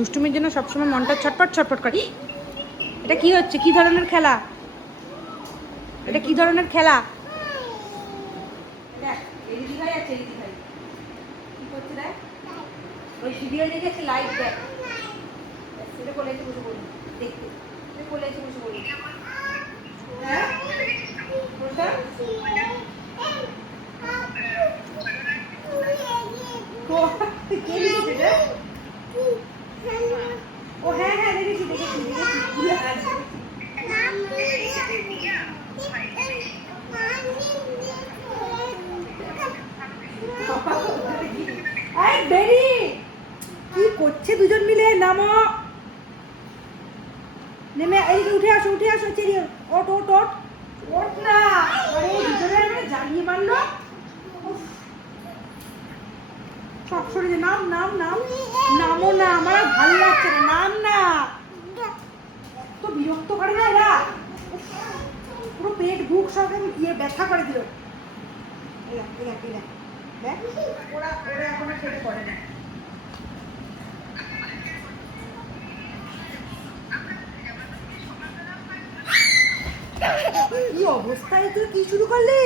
দুষ্টুমির জন্য সবসময় মনটা ছটপট ছটপট করে। এটা কি হচ্ছে? কি ধরনের খেলা এটা? কি ধরনের খেলা? ওই ভিডিও দেখেছে, লাইভ দেখ। সেটা বলে এসে বসে বলি দেখতে, বলে এসে বসে বলি। হ্যাঁ ওটা কে লিখেছে রে? ও হ্যাঁ হ্যাঁ দেখেছি দেখেছি দেখেছি। বেরি কি করছে দুজন মিলে? নামো, নেমে এইদিকে উঠে আসো, উঠে আসো। চেরি ওট ওট ওট ওট না। আরে দুজনে মানে জ্বালিয়ে মারলো। সব সরে যে নাম নাম নাম। নামো না, আমার আর ভালো লাগছে না। নাম না, তো বিরক্ত করে না এরা। পুরো পেট বুক সব ইয়ে ব্যথা করে দিল। এরা এরা এরা দেখ, ওরা ওরা এখন আর খেতে করে না। কি অবস্থায় তুই কি শুরু করলি?